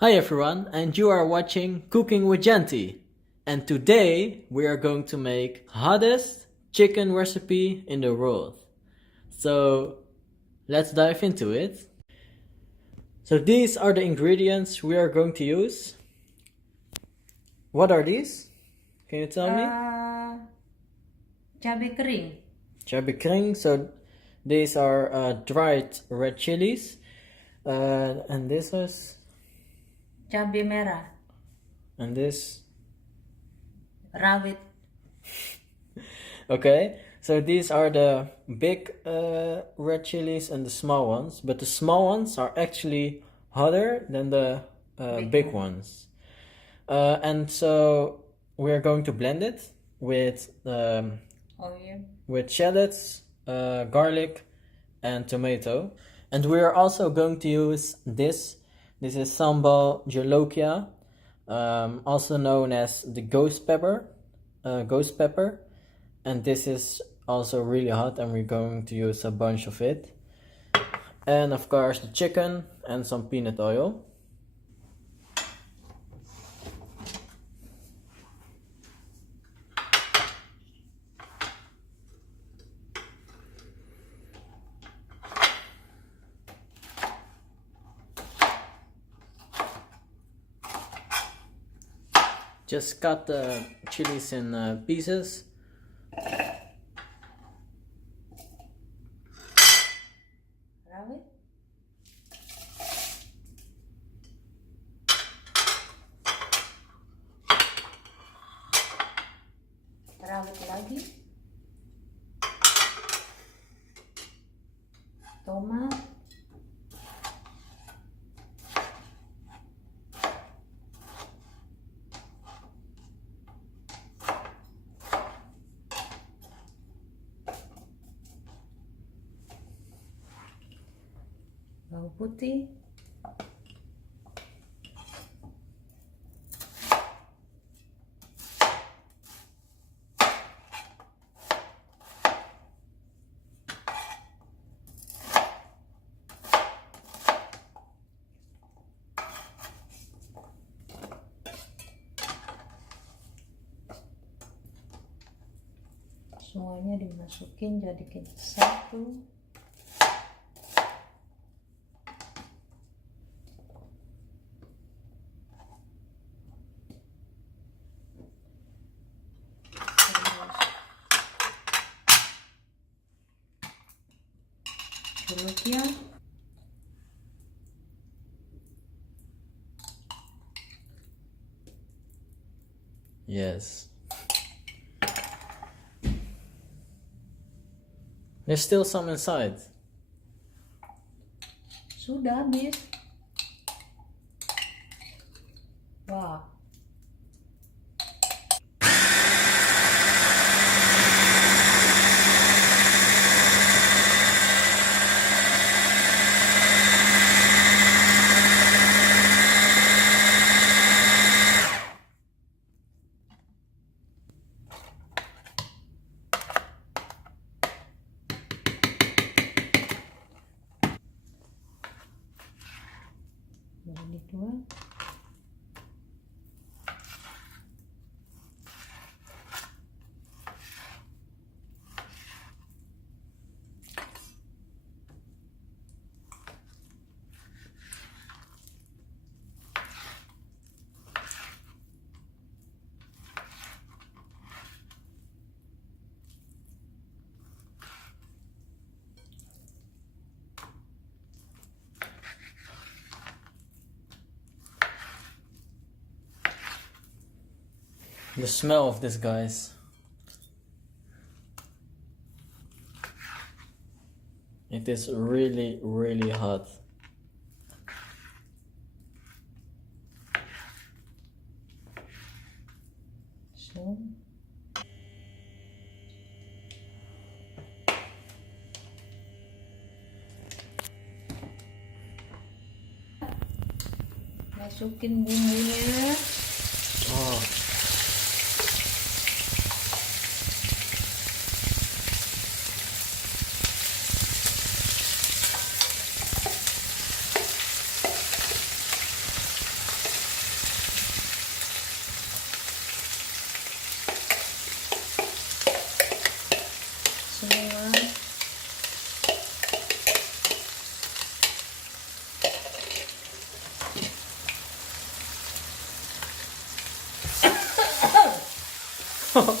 Hi everyone, and you are watching Cooking with Janti. And today we are going to make hottest chicken recipe in the world. So let's dive into it. So these are the ingredients we are going to use. What are these? Can you tell me? Cabai kering. Cabai kering. So these are dried red chilies. And this is. Cabai merah. And this. Rawit. Okay, so these are the big red chilies and the small ones, but the small ones are actually hotter than the big ones. And so we're going to blend it with shallots, garlic, and tomato. And we are also going to use this. This is sambal jolokia, also known as the ghost pepper. And this is also really hot, and we're going to use a bunch of it. And of course the chicken and some peanut oil. Just cut the chilies in pieces. Rawit. Rawit lagi. Tomat. Bawang putih. Semuanya dimasukin jadikan satu. Jolokia. Yes. There's still some inside. Sudah habis. Wah. Jadi dua. The smell of this, guys. It is really, really hot. So. Masukin bumbunya. Oh. Oh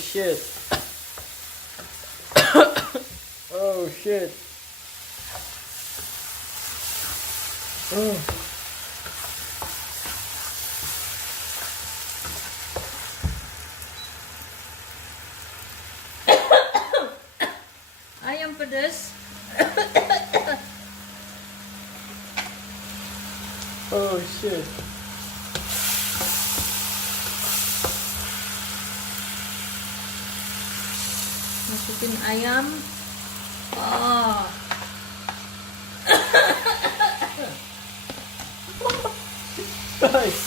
shit. Oh shit. Oh. Ayam pedas. Oh shit. Masukin ayam. Oh. Guys,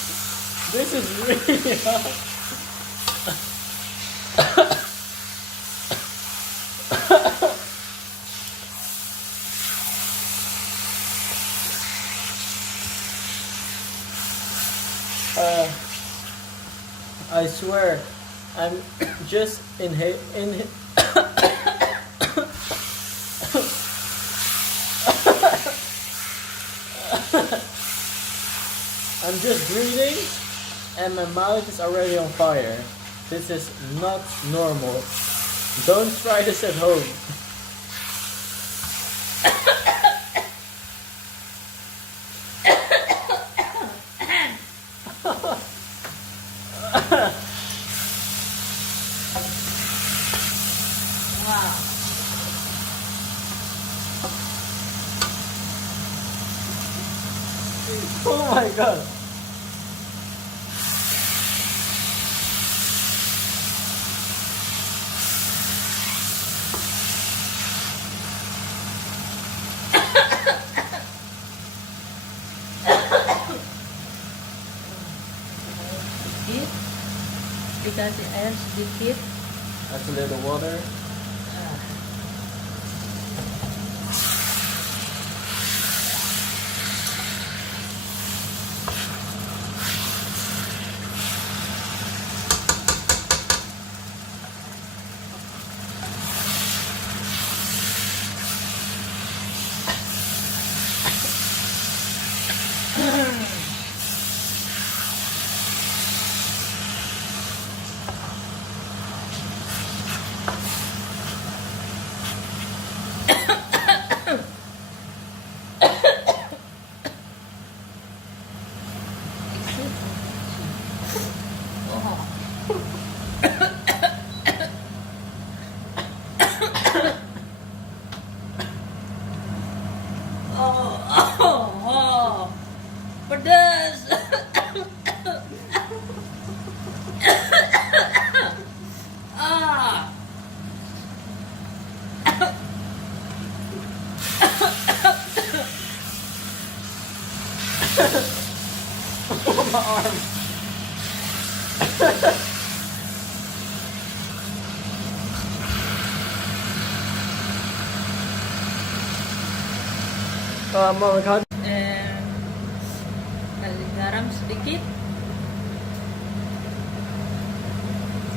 this is really hard. I swear, I'm just inhale. I'm just breathing, and my mouth is already on fire. This is not normal. Don't try this at home. Wow. Oh my god. Sedikit. Dikasih air sedikit. That's a little water. Pedas. Ah. Oh, my arm. Mama, God. Kasih garam sedikit.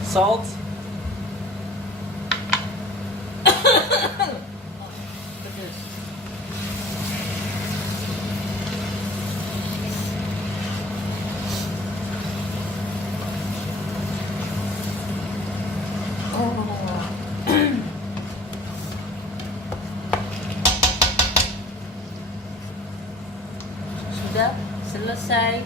Salt. Pedas. Oh. Sudah selesai.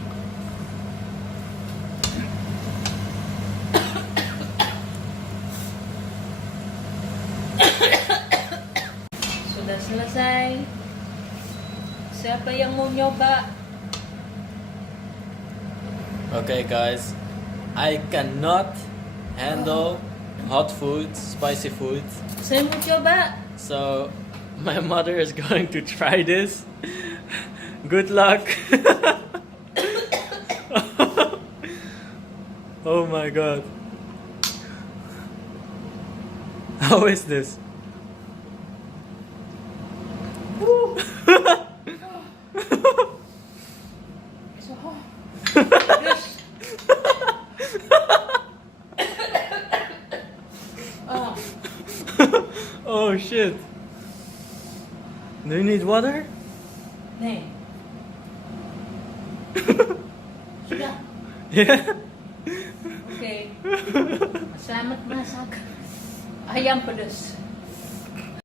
Sudah selesai. Siapa yang mau nyoba? Okay, guys, I cannot handle hot food, spicy food. Saya mau coba. So, my mother is going to try this. Good luck. Oh my god. How is this? Pedas. Oh. Oh shit. Do you need water? Nih. Sudah. Yeah. Oke. Selamat masak ayam pedas.